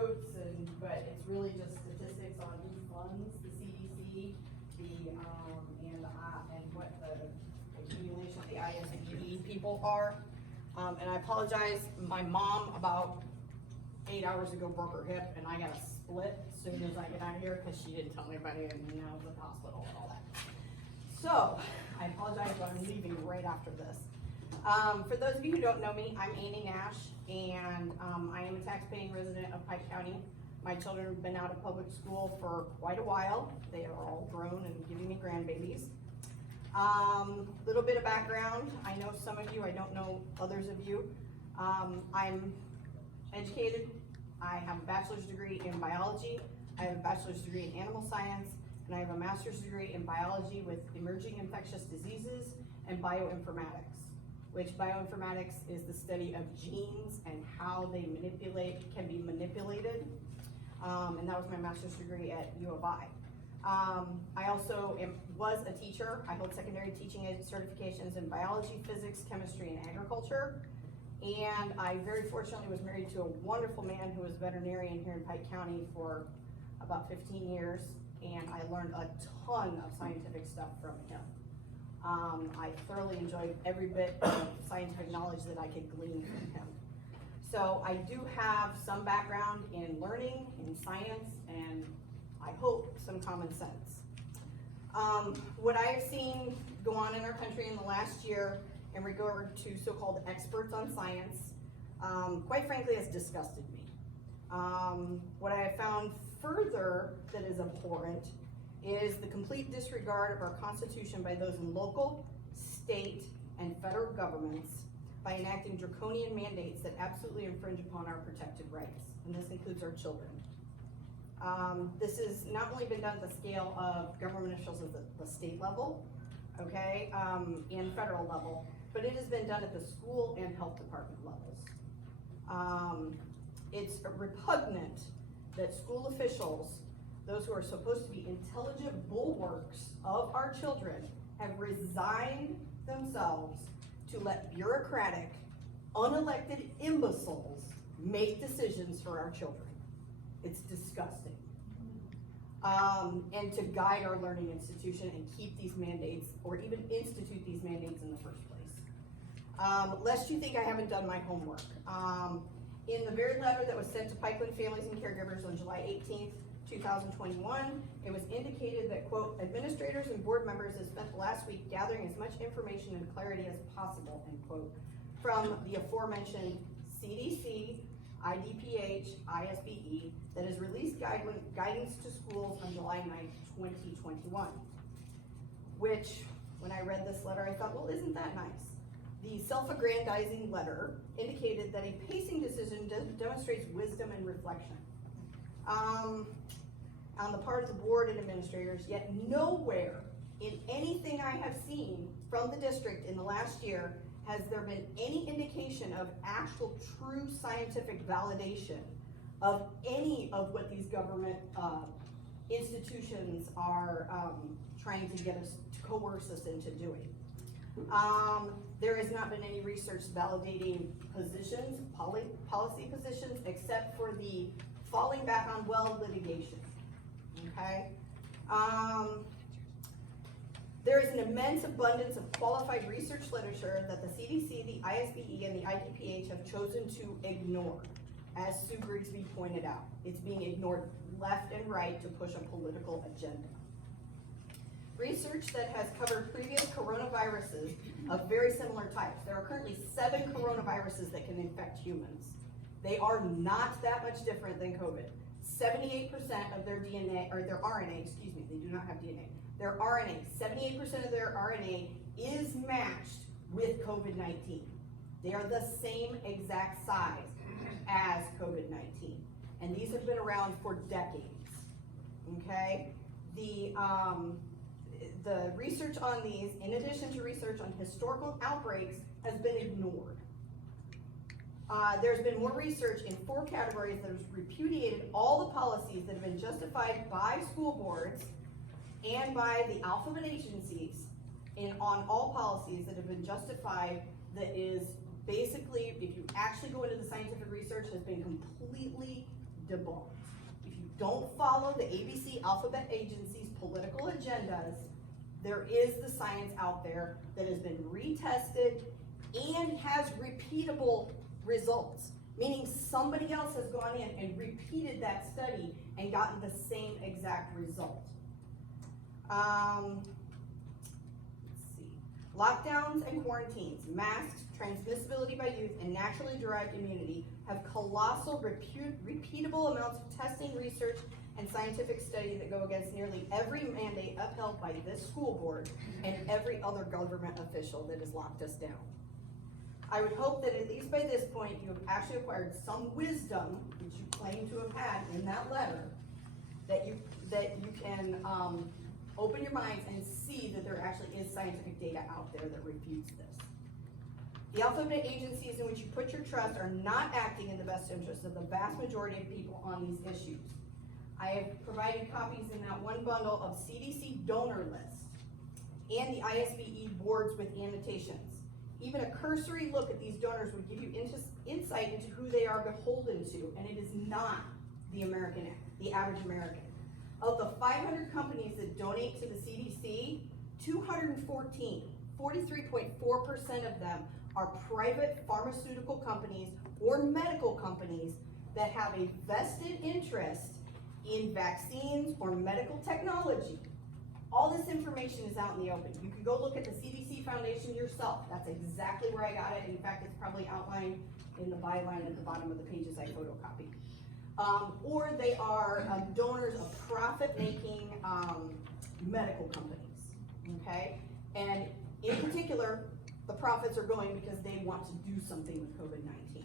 notes, but it's really just statistics on who funds the CDC, and what the accumulation of the ISBE people are. And I apologize, my mom about 8 hours ago broke her hip, and I got a split as soon as I get out of here because she didn't tell anybody, and now I was at the hospital and all that. So I apologize, but I'm leaving right after this. For those of you who don't know me, I'm Amy Nash, and I am a tax-paying resident of Pike County. My children have been out of public school for quite a while. They are all grown and giving me grandbabies. Little bit of background. I know some of you, I don't know others of you. I'm educated. I have a bachelor's degree in biology. I have a bachelor's degree in animal science, and I have a master's degree in biology with emerging infectious diseases and bioinformatics, which bioinformatics is the study of genes and how they can be manipulated. And that was my master's degree at U of I. I also was a teacher. I hold secondary teaching certifications in biology, physics, chemistry, and agriculture. And I very fortunately was married to a wonderful man who was a veterinarian here in Pike County for about 15 years. And I learned a ton of scientific stuff from him. I thoroughly enjoyed every bit of scientific knowledge that I could glean from him. So I do have some background in learning, in science, and I hope some common sense. What I have seen go on in our country in the last year in regard to so-called experts on science, quite frankly, has disgusted me. What I have found further that is abhorrent is the complete disregard of our Constitution by those in local, state, and federal governments by enacting draconian mandates that absolutely infringe upon our protected rights, and this includes our children. This has not only been done at the scale of government officials at the state level, okay, and federal level, but it has been done at the school and health department levels. It's repugnant that school officials, those who are supposed to be intelligent bulwarks of our children, have resigned themselves to let bureaucratic, unelected imbeciles make decisions for our children. It's disgusting. And to guide our learning institution and keep these mandates, or even institute these mandates in the first place. Lest you think I haven't done my homework. In the very letter that was sent to Pikeland families and caregivers on July 18th, 2021, it was indicated that, quote, administrators and board members have spent the last week gathering as much information and clarity as possible, end quote, from the aforementioned CDC, IDPH, ISBE, that has released guidance to schools on July 9th, 2021. Which, when I read this letter, I thought, well, isn't that nice? The self-aggrandizing letter indicated that a pacing decision demonstrates wisdom and reflection on the part of the board and administrators, yet nowhere in anything I have seen from the district in the last year has there been any indication of actual true scientific validation of any of what these government institutions are trying to get us, to coerce us into doing. There has not been any research validating positions, policy positions, except for the falling back on well litigation, okay? There is an immense abundance of qualified research literature that the CDC, the ISBE, and the IDPH have chosen to ignore, as Sue Grigsby pointed out. It's being ignored left and right to push a political agenda. Research that has covered previous coronaviruses of very similar types. There are currently 7 coronaviruses that can infect humans. They are not that much different than COVID. 78% of their DNA, or their RNA, excuse me, they do not have DNA. Their RNA, 78% of their RNA is matched with COVID-19. They are the same exact size as COVID-19. And these have been around for decades, okay? The research on these, in addition to research on historical outbreaks, has been ignored. There's been more research in 4 categories that has repudiated all the policies that have been justified by school boards and by the alphabet agencies on all policies that have been justified, that is basically, if you actually go into the scientific research, has been completely debunked. If you don't follow the ABC alphabet agency's political agendas, there is the science out there that has been retested and has repeatable results, meaning somebody else has gone in and repeated that study and gotten the same exact result. Let's see. Lockdowns and quarantines, masks, transmissibility by youth, and naturally derived immunity have colossal repeatable amounts of testing, research, and scientific study that go against nearly every mandate upheld by this school board and every other government official that has locked us down. I would hope that at least by this point you have actually acquired some wisdom, which you claim to have had in that letter, that you can open your minds and see that there actually is scientific data out there that refutes this. The alphabet agencies in which you put your trust are not acting in the best interest of the vast majority of people on these issues. I have provided copies in that one bundle of CDC donor list and the ISBE boards with annotations. Even a cursory look at these donors would give you insight into who they are beholden to, and it is not the average American. Of the 500 companies that donate to the CDC, 214, 43.4% of them are private pharmaceutical companies or medical companies that have a vested interest in vaccines or medical technology. All this information is out in the open. You can go look at the CDC Foundation yourself. That's exactly where I got it. In fact, it's probably outlined in the byline at the bottom of the pages I photocopied. Or they are donors of profit-making medical companies, okay? And in particular, the profits are going because they want to do something with COVID-19.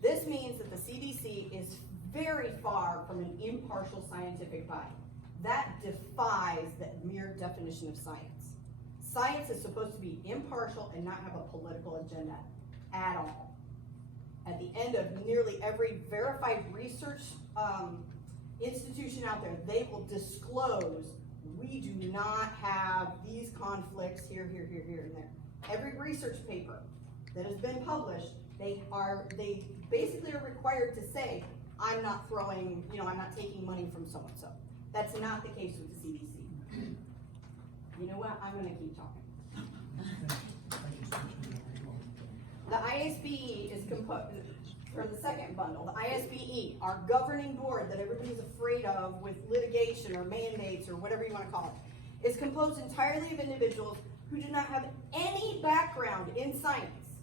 This means that the CDC is very far from an impartial scientific body. That defies the mere definition of science. Science is supposed to be impartial and not have a political agenda at all. At the end of nearly every verified research institution out there, they will disclose, we do not have these conflicts here, and there. Every research paper that has been published, they basically are required to say, I'm not taking money from so-and-so. That's not the case with the CDC. You know what? I'm going to keep talking. The ISBE is composed, for the second bundle, the ISBE, our governing board that everybody's afraid of with litigation or mandates or whatever you want to call it, is composed entirely of individuals who do not have any background in science.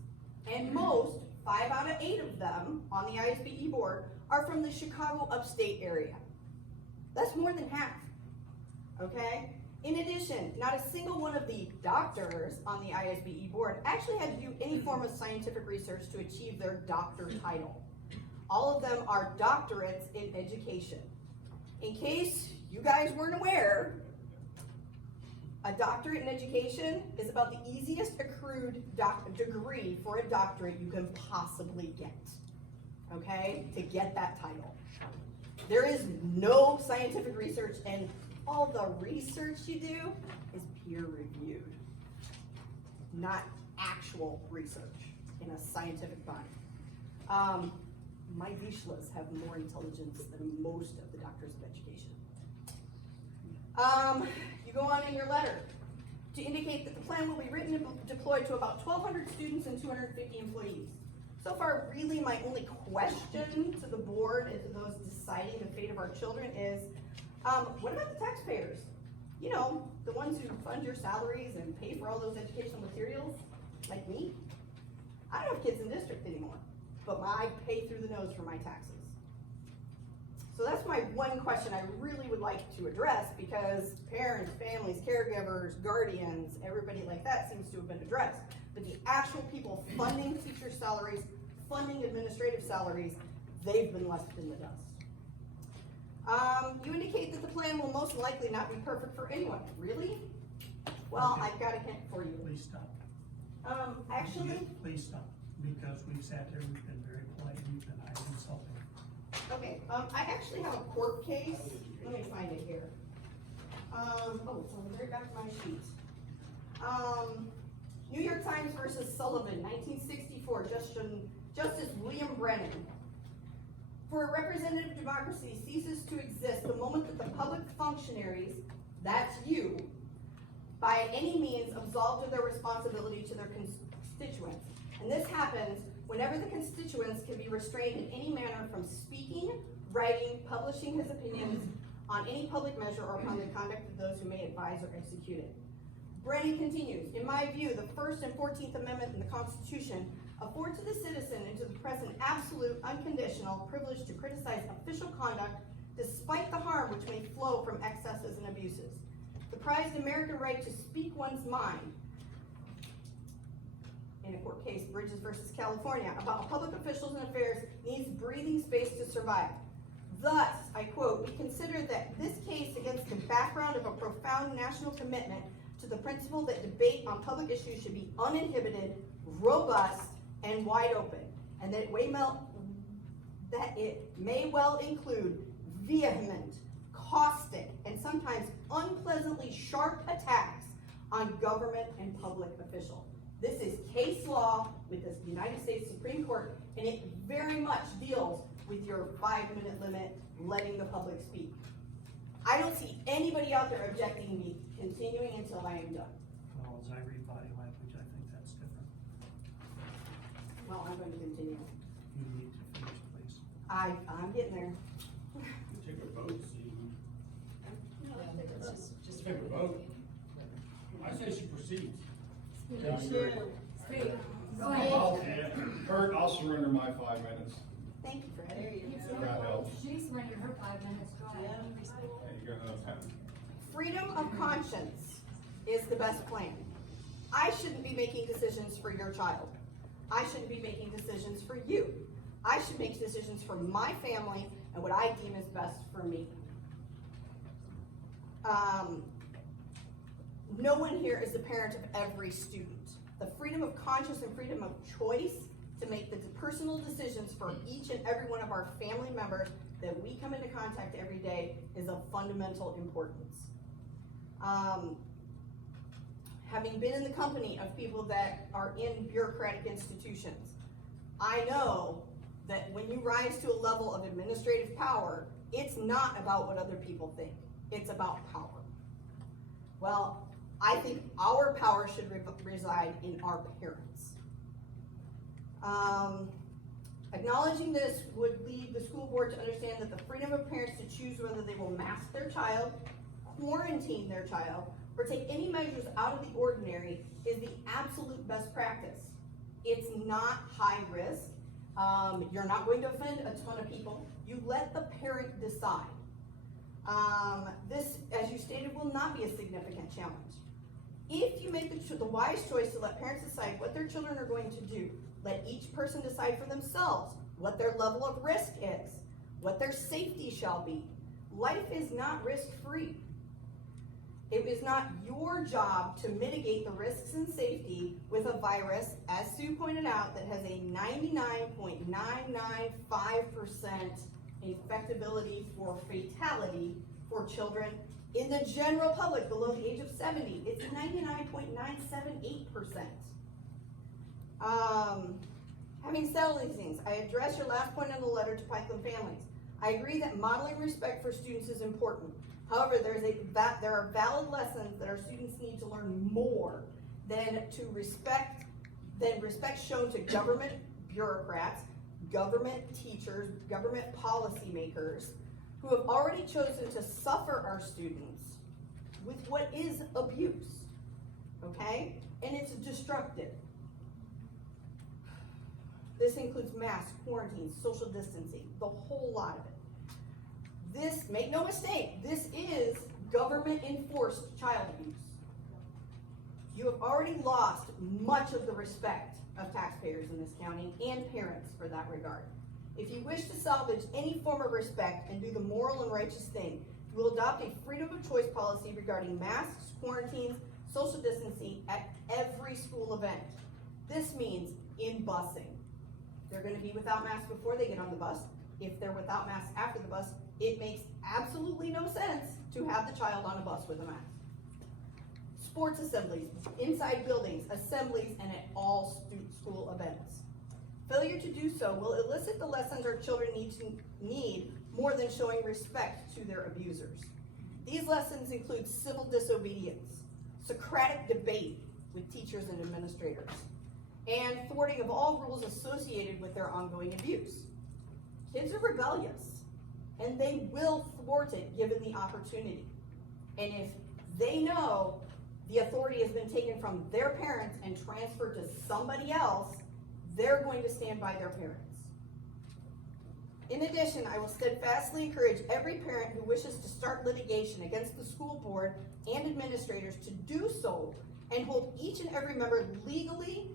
And most, 5 out of 8 of them on the ISBE board, are from the Chicago upstate area. That's more than half, okay? In addition, not a single one of the doctors on the ISBE board actually had to do any form of scientific research to achieve their doctor title. All of them are doctorates in education. In case you guys weren't aware, a doctorate in education is about the easiest accrued degree for a doctorate you can possibly get, okay, to get that title. There is no scientific research, and all the research you do is peer reviewed, not actual research in a scientific body. My Vishlas have more intelligence than most of the doctors of education. You go on in your letter to indicate that the plan will be written and deployed to about 1,200 students and 250 employees. So far, really my only question to the board and to those deciding the fate of our children is, what about the taxpayers? You know, the ones who fund your salaries and pay for all those educational materials, like me. I don't have kids in district anymore, but I pay through the nose for my taxes. So that's my one question I really would like to address, because parents, families, caregivers, guardians, everybody like that seems to have been addressed. But the actual people funding teacher salaries, funding administrative salaries, they've been left in the dust. You indicate that the plan will most likely not be perfect for anyone. Really? Well, okay. I've got a hint for you. Please stop. Actually? Please stop, because we've sat there, we've been very polite, we've been highly insulting. Okay, I actually have a court case. Let me find it here. Oh, it's on the very back of my sheet. New York Times versus Sullivan, 1964, Justice William Brennan. For a representative democracy ceases to exist the moment that the public functionaries, that's you, by any means absolved of their responsibility to their constituents. And this happens whenever the constituents can be restrained in any manner from speaking, writing, publishing his opinions on any public measure or upon the conduct of those who may advise or execute it. Brennan continues, in my view, the First and 14th Amendment in the Constitution afford to the citizen and to the president absolute, unconditional privilege to criticize official conduct despite the harm which may flow from excesses and abuses. The prized American right to speak one's mind, in a court case, Bridges versus California, about public officials and affairs needs breathing space to survive. Thus, I quote, we consider that this case against the background of a profound national commitment to the principle that debate on public issues should be uninhibited, robust, and wide open, and that it may well include vehement, caustic, and sometimes unpleasantly sharp attacks on government and public officials. This is case law with the United States Supreme Court, and it very much deals with your 5-minute limit, letting the public speak. I don't see anybody out there objecting me continuing until I am done. Well, as I read body language, I think that's different. Well, I'm going to continue. You need to finish, please. I'm getting there. Take a vote, see. Just Take a vote. I say she proceeds. Yeah, Speak. Go ahead. Kurt, I'll surrender my 5 minutes. Thank you, Fred. There you go. That helps. She surrendered her 5 minutes, go ahead. There you go. Freedom of conscience is the best plan. I shouldn't be making decisions for your child. I shouldn't be making decisions for you. I should make decisions for my family and what I deem is best for me. No one here is the parent of every student. The freedom of conscience and freedom of choice to make the personal decisions for each and every one of our family members that we come into contact every day is of fundamental importance. Having been in the company of people that are in bureaucratic institutions, I know that when you rise to a level of administrative power, it's not about what other people think. It's about power. Well, I think our power should reside in our parents. Acknowledging this would lead the school board to understand that the freedom of parents to choose whether they will mask their child, quarantine their child, or take any measures out of the ordinary is the absolute best practice. It's not high risk. You're not going to offend a ton of people. You let the parent decide. This, as you stated, will not be a significant challenge. If you make the wise choice to let parents decide what their children are going to do, let each person decide for themselves what their level of risk is, what their safety shall be. Life is not risk-free. It is not your job to mitigate the risks and safety with a virus, as Sue pointed out, that has a 99.995% infectability for fatality for children in the general public below the age of 70. It's 99.978%. Having said all these things, I address your last point in the letter to Pikeland families. I agree that modeling respect for students is important. However, there are valid lessons that our students need to learn more than respect shown to government bureaucrats, government teachers, government policymakers, who have already chosen to suffer our students with what is abuse, okay? And it's destructive. This includes masks, quarantines, social distancing, the whole lot of it. This, make no mistake, this is government-enforced child abuse. You have already lost much of the respect of taxpayers in this county and parents for that regard. If you wish to salvage any form of respect and do the moral and righteous thing, you will adopt a freedom of choice policy regarding masks, quarantines, social distancing at every school event. This means in busing. They're going to be without masks before they get on the bus. If they're without masks after the bus, it makes absolutely no sense to have the child on a bus with a mask. Sports assemblies, inside buildings, assemblies, and at all school events. Failure to do so will elicit the lessons our children need more than showing respect to their abusers. These lessons include civil disobedience, Socratic debate with teachers and administrators, and thwarting of all rules associated with their ongoing abuse. Kids are rebellious, and they will thwart it given the opportunity. And if they know the authority has been taken from their parents and transferred to somebody else, they're going to stand by their parents. In addition, I will steadfastly encourage every parent who wishes to start litigation against the school board and administrators to do so and hold each and every member legally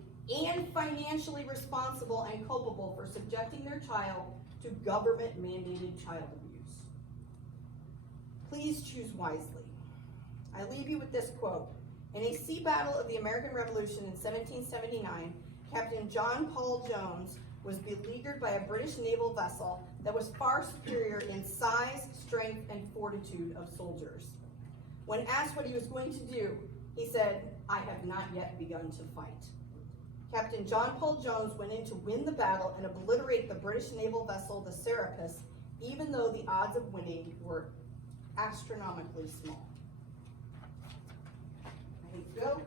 and financially responsible and culpable for subjecting their child to government-mandated child abuse. Please choose wisely. I leave you with this quote. In a sea battle of the American Revolution in 1779, Captain John Paul Jones was beleaguered by a British naval vessel that was far superior in size, strength, and fortitude of soldiers. When asked what he was going to do, he said, "I have not yet begun to fight." Captain John Paul Jones went in to win the battle and obliterate the British naval vessel, the Serapis, even though the odds of winning were astronomically small. I hate to go.